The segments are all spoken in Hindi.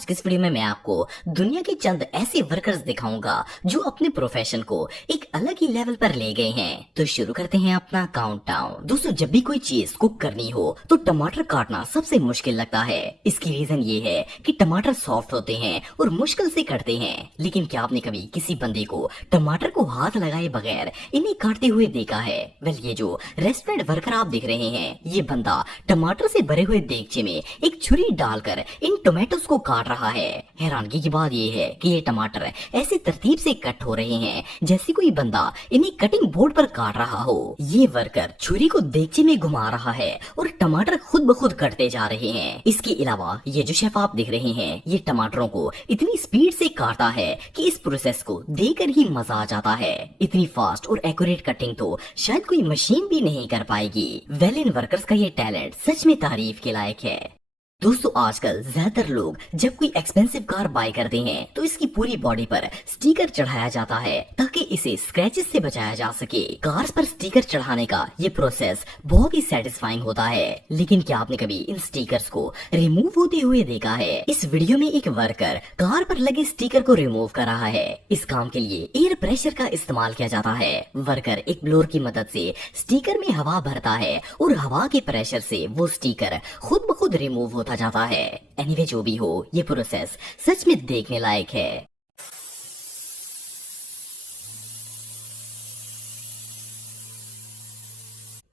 आज के इस वीडियो में मैं आपको दुनिया के चंद ऐसे वर्कर्स दिखाऊंगा जो अपने प्रोफेशन को एक अलग ही लेवल पर ले गए हैं। तो शुरू करते हैं अपना काउंटडाउन। दोस्तों, जब भी कोई चीज कुक करनी हो तो टमाटर काटना सबसे मुश्किल लगता है। इसकी रीजन ये है कि टमाटर सॉफ्ट होते हैं और मुश्किल से कटते हैं। लेकिन क्या आपने कभी किसी बंदे को टमाटर को हाथ लगाए बगैर इन्हें काटते हुए देखा है? ये जो रेस्टोरेंट वर्कर आप देख रहे हैं, ये बंदा टमाटर से भरे हुए देगचे में एक छुरी डालकर इन टोमेटोस को काट रहा है। हैरानगी की बात यह है कि ये टमाटर ऐसे तरतीब से कट हो रहे हैं जैसे कोई बंदा इन्हें कटिंग बोर्ड पर काट रहा हो। ये वर्कर छुरी को देगचे में घुमा रहा है और टमाटर खुद ब खुद कटते जा रहे हैं। इसके अलावा ये जो शेफ आप देख रहे हैं, ये टमाटरों को इतनी स्पीड से काटता है कि इस प्रोसेस को देखकर ही मजा आ जाता है। इतनी फास्ट और एक्यूरेट कटिंग तो शायद कोई मशीन भी नहीं कर पाएगी। इन वर्कर्स का ये टैलेंट सच में तारीफ के लायक है। दोस्तों, आजकल ज्यादातर लोग जब कोई एक्सपेंसिव कार बाय करते हैं तो इसकी पूरी बॉडी पर स्टिकर चढ़ाया जाता है ताकि इसे स्क्रैचेस से बचाया जा सके। कार्स पर स्टिकर चढ़ाने का ये प्रोसेस बहुत ही सेटिस्फाइंग होता है। लेकिन क्या आपने कभी इन स्टिकर्स को रिमूव होते हुए देखा है? इस वीडियो में एक वर्कर कार पर लगे स्टिकर को रिमूव कर रहा है। इस काम के लिए एयर प्रेशर का इस्तेमाल किया जाता है। वर्कर एक ब्लोअर की मदद से स्टिकर में हवा भरता है और हवा के प्रेशर से वो स्टिकर खुद ब खुद रिमूव होता जाता है। एनीवे, जो भी हो, ये प्रोसेस सच में देखने लायक है।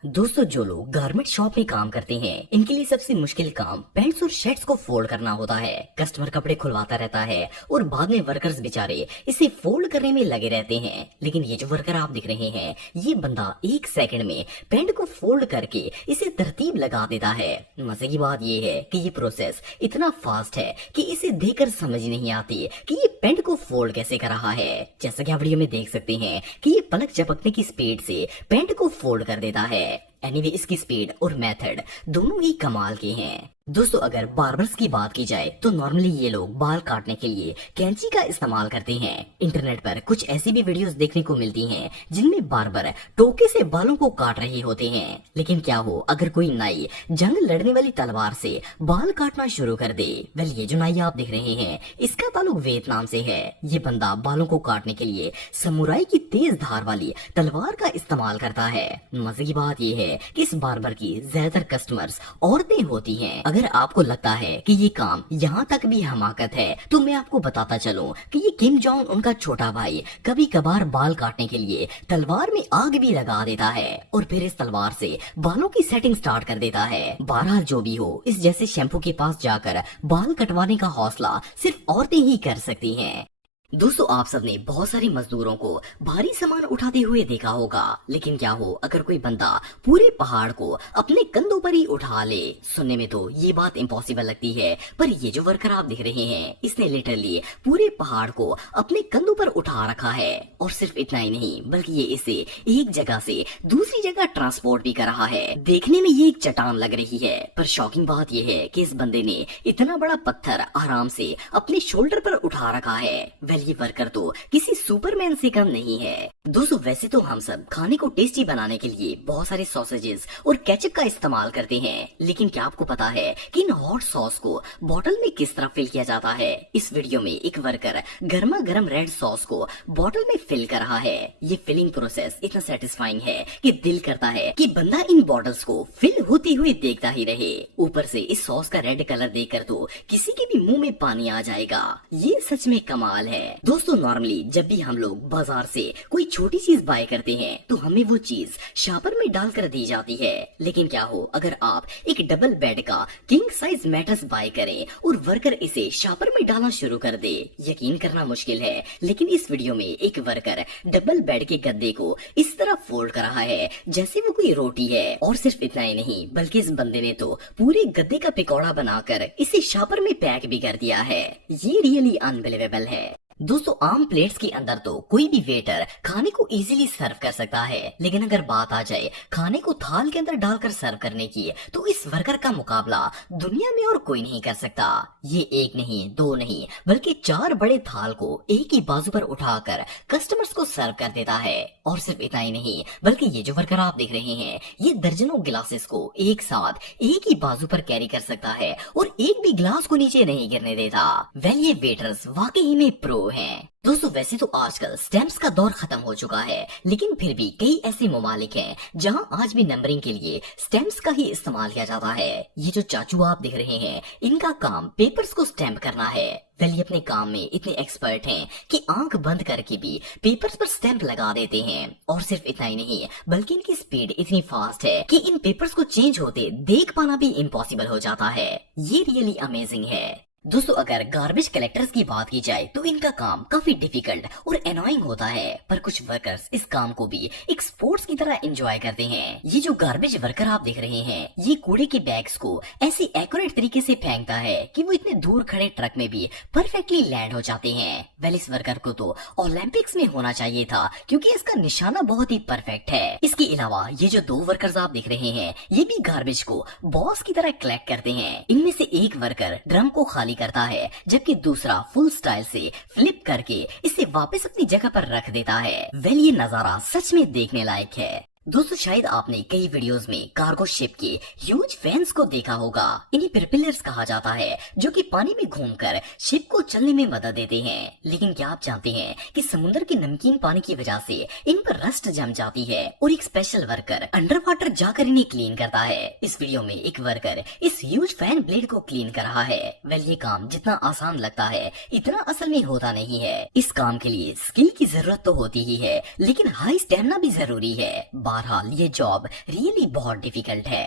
दोस्तों, जो लोग गारमेंट शॉप में काम करते हैं, इनके लिए सबसे मुश्किल काम पैंट्स और शर्ट्स को फोल्ड करना होता है। कस्टमर कपड़े खुलवाता रहता है और बाद में वर्कर्स बेचारे इसे फोल्ड करने में लगे रहते हैं। लेकिन ये जो वर्कर आप दिख रहे हैं, ये बंदा 1 सेकंड में पैंट को फोल्ड करके इसे तरतीब लगा देता है। मजे की बात ये है कि ये प्रोसेस इतना फास्ट है कि इसे देखकर समझ नहीं आती कि ये पैंट को फोल्ड कैसे कर रहा है। जैसा कि आप वीडियो में देख सकते हैं कि ये पलक झपकने की स्पीड से पैंट को फोल्ड कर देता है। एनीवे, इसकी स्पीड और मेथड दोनों ही कमाल के हैं। दोस्तों, अगर बार्बर्स की बात की जाए तो नॉर्मली ये लोग बाल काटने के लिए कैंची का इस्तेमाल करते हैं। इंटरनेट पर कुछ ऐसी भी वीडियोस देखने को मिलती हैं जिनमें बार्बर टोके से बालों को काट रहे होते हैं। लेकिन क्या हो अगर कोई नाई जंग लड़ने वाली तलवार से बाल काटना शुरू कर दे? ये जो नाई आप देख रहे हैं, इसका ताल्लुक वियतनाम से है। ये बंदा बालों को काटने के लिए समुराई की तेज धार वाली तलवार का इस्तेमाल करता है। मजे की बात यह है कि इस बार्बर की ज्यादातर कस्टमर्स औरतें होती हैं। अगर आपको लगता है कि ये काम यहाँ तक भी हमाकत है, तो मैं आपको बताता चलूं कि ये किम जोंग उनका छोटा भाई कभी कभार बाल काटने के लिए तलवार में आग भी लगा देता है और फिर इस तलवार से बालों की सेटिंग स्टार्ट कर देता है। बहरहाल, जो भी हो, इस जैसे शैम्पू के पास जाकर बाल कटवाने का हौसला सिर्फ औरतें ही कर सकती हैं। दोस्तों, आप सबने बहुत सारे मजदूरों को भारी सामान उठाते हुए देखा होगा। लेकिन क्या हो अगर कोई बंदा पूरे पहाड़ को अपने कंधों पर ही उठा ले? सुनने में तो ये बात इम्पॉसिबल लगती है, पर ये जो वर्कर आप देख रहे हैं, इसने लिटरली पूरे पहाड़ को अपने कंधों पर उठा रखा है। और सिर्फ इतना ही नहीं, बल्कि ये इसे एक जगह से दूसरी जगह ट्रांसपोर्ट भी कर रहा है। देखने में ये एक चट्टान लग रही है, पर शॉकिंग बात यह है कि इस बंदे ने इतना बड़ा पत्थर आराम से अपने शोल्डर पर उठा रखा है। ये वर्कर तो किसी सुपरमैन से कम नहीं है। दोस्तों, वैसे तो हम सब खाने को टेस्टी बनाने के लिए बहुत सारे सॉसेजेस और केचप का इस्तेमाल करते हैं। लेकिन क्या आपको पता है कि इन हॉट सॉस को बॉटल में किस तरह फिल किया जाता है? इस वीडियो में एक वर्कर गर्मा गर्म रेड सॉस को बॉटल में फिल कर रहा है। ये फिलिंग प्रोसेस इतना सेटिस्फाइंग है कि दिल करता है कि बंदा इन बॉटल्स को फिल होते हुए देखता ही रहे। ऊपर से इस सॉस का रेड कलर देखकर तो किसी के भी मुंह में पानी आ जाएगा। ये सच में कमाल है। दोस्तों, नॉर्मली जब भी हम लोग बाजार से कोई छोटी चीज बाय करते हैं तो हमें वो चीज शॉपर में डालकर दी जाती है। लेकिन क्या हो अगर आप एक डबल बेड का किंग साइज मैट्रेस बाय करें और वर्कर इसे शॉपर में डालना शुरू कर दे? यकीन करना मुश्किल है, लेकिन इस वीडियो में एक वर्कर डबल बेड के गद्दे को इस तरह फोल्ड कर रहा है जैसे वो कोई रोटी है। और सिर्फ इतना ही नहीं, बल्कि इस बंदे ने तो पूरे गद्दे का पकौड़ा बनाकर इसे शॉपर में पैक भी कर दिया है। ये रियली अनबिलीवेबल है। दोस्तों आम प्लेट्स के अंदर तो कोई भी वेटर खाने को इजीली सर्व कर सकता है, लेकिन अगर बात आ जाए खाने को थाल के अंदर डालकर सर्व करने की, तो इस वर्कर का मुकाबला दुनिया में और कोई नहीं कर सकता। ये एक नहीं, दो नहीं, बल्कि 4 बड़े थाल को एक ही बाजू पर उठाकर कस्टमर्स को सर्व कर देता है। और सिर्फ इतना ही नहीं, बल्कि ये जो वर्कर आप देख रहे हैं, ये दर्जनों गिलासेस को एक साथ एक ही बाजू पर कैरी कर सकता है और एक भी गिलास को नीचे नहीं गिरने देता। वेल ये वेटर्स वाकई में प्रो हैं। दोस्तों वैसे तो आजकल स्टैम्प्स का दौर खत्म हो चुका है, लेकिन फिर भी कई ऐसे ममालिक हैं जहां आज भी नंबरिंग के लिए स्टैम्प्स का ही इस्तेमाल किया जाता है। ये जो चाचू आप देख रहे हैं, इनका काम पेपर्स को स्टैम्प करना है। वेल ये अपने काम में इतने एक्सपर्ट हैं कि आंख बंद करके भी पेपर्स पर स्टैम्प लगा देते हैं। और सिर्फ इतना ही नहीं, बल्कि इनकी स्पीड इतनी फास्ट है कि इन पेपर्स को चेंज होते देख पाना भी इम्पॉसिबल हो जाता है। ये रियली अमेजिंग है। दोस्तों अगर गार्बेज कलेक्टर्स की बात की जाए तो इनका काम काफी डिफिकल्ट और एनोइंग होता है, पर कुछ वर्कर्स इस काम को भी एक स्पोर्ट्स की तरह एंजॉय करते हैं। ये जो गार्बेज वर्कर आप देख रहे हैं, ये कूड़े के बैग्स को ऐसे एक्यूरेट तरीके से फेंकता है कि वो इतने दूर खड़े ट्रक में भी परफेक्टली लैंड हो जाते हैं। वेल इस वर्कर को तो ओलंपिक्स में होना चाहिए था, क्योंकि इसका निशाना बहुत ही परफेक्ट है। इसके अलावा ये जो 2 वर्कर्स आप देख रहे हैं, ये भी गार्बेज को बॉस की तरह कलेक्ट करते हैं। इनमें से एक वर्कर ड्रम को खाली करता है, जबकि दूसरा फुल स्टाइल से फ्लिप करके इसे वापस अपनी जगह पर रख देता है। वेल ये नजारा सच में देखने लायक है। दोस्तों शायद आपने कई वीडियोस में कार्गो शिप के ह्यूज फैंस को देखा होगा। इन्हें प्रोपेलर्स कहा जाता है, जो कि पानी में घूमकर शिप को चलने में मदद देते हैं। लेकिन क्या आप जानते हैं कि समुद्र के नमकीन पानी की वजह से इन पर रस्ट जम जाती है और एक स्पेशल वर्कर अंडर वाटर जाकर इन्हें क्लीन करता है। इस वीडियो में एक वर्कर इस ह्यूज फैन ब्लेड को क्लीन कर रहा है। वेल ये काम जितना आसान लगता है, इतना असल में होता नहीं है। इस काम के लिए स्किल की जरूरत तो होती ही है, लेकिन हाई स्टेमिना भी जरूरी है। बहरहाल ये जॉब रियली बहुत डिफिकल्ट है।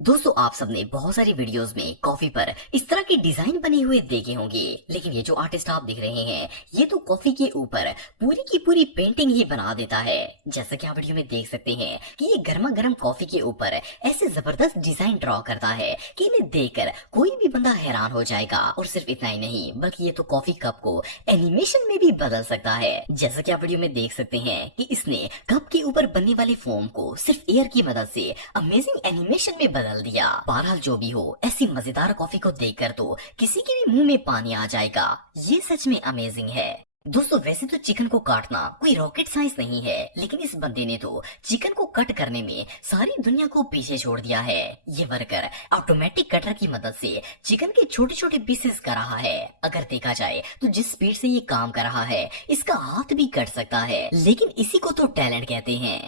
दोस्तों आप सबने बहुत सारी वीडियोस में कॉफी पर इस तरह के डिजाइन बने हुए देखे होंगे, लेकिन ये जो आर्टिस्ट आप दिख रहे हैं, ये तो कॉफी के ऊपर पूरी की पूरी पेंटिंग ही बना देता है। जैसा कि आप वीडियो में देख सकते हैं कि ये गर्मा गर्म कॉफी के ऊपर ऐसे जबरदस्त डिजाइन ड्रॉ करता है कि इन्हें देखकर कोई भी बंदा हैरान हो जाएगा। और सिर्फ इतना ही नहीं, बल्कि ये तो कॉफी कप को एनिमेशन में भी बदल सकता है। जैसा कि आप वीडियो में देख सकते हैं कि इसने कप के ऊपर बनने वाले फोम को सिर्फ एयर की मदद से अमेजिंग एनिमेशन में बदल दिया। बहरहाल जो भी हो, ऐसी मजेदार कॉफी को देखकर तो किसी के भी मुंह में पानी आ जाएगा। ये सच में अमेजिंग है। दोस्तों वैसे तो चिकन को काटना कोई रॉकेट साइंस नहीं है, लेकिन इस बंदे ने तो चिकन को कट करने में सारी दुनिया को पीछे छोड़ दिया है। ये वर्कर ऑटोमेटिक कटर की मदद से चिकन के छोटे छोटे पीसेस कर रहा है। अगर देखा जाए तो जिस स्पीड से ये काम कर रहा है, इसका हाथ भी कट सकता है, लेकिन इसी को तो टैलेंट कहते हैं।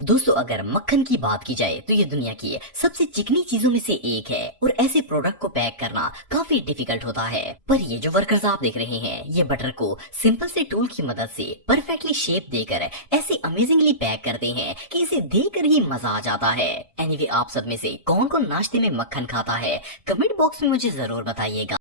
दोस्तों अगर मक्खन की बात की जाए तो ये दुनिया की सबसे चिकनी चीजों में से एक है और ऐसे प्रोडक्ट को पैक करना काफी डिफिकल्ट होता है। पर ये जो वर्कर्स आप देख रहे हैं, ये बटर को सिंपल से टूल की मदद से परफेक्टली शेप देकर ऐसे अमेजिंगली पैक करते हैं कि इसे देखकर ही मजा आ जाता है। एनीवे आप सब में से कौन कौन नाश्ते में मक्खन खाता है, कमेंट बॉक्स में मुझे जरूर बताइएगा।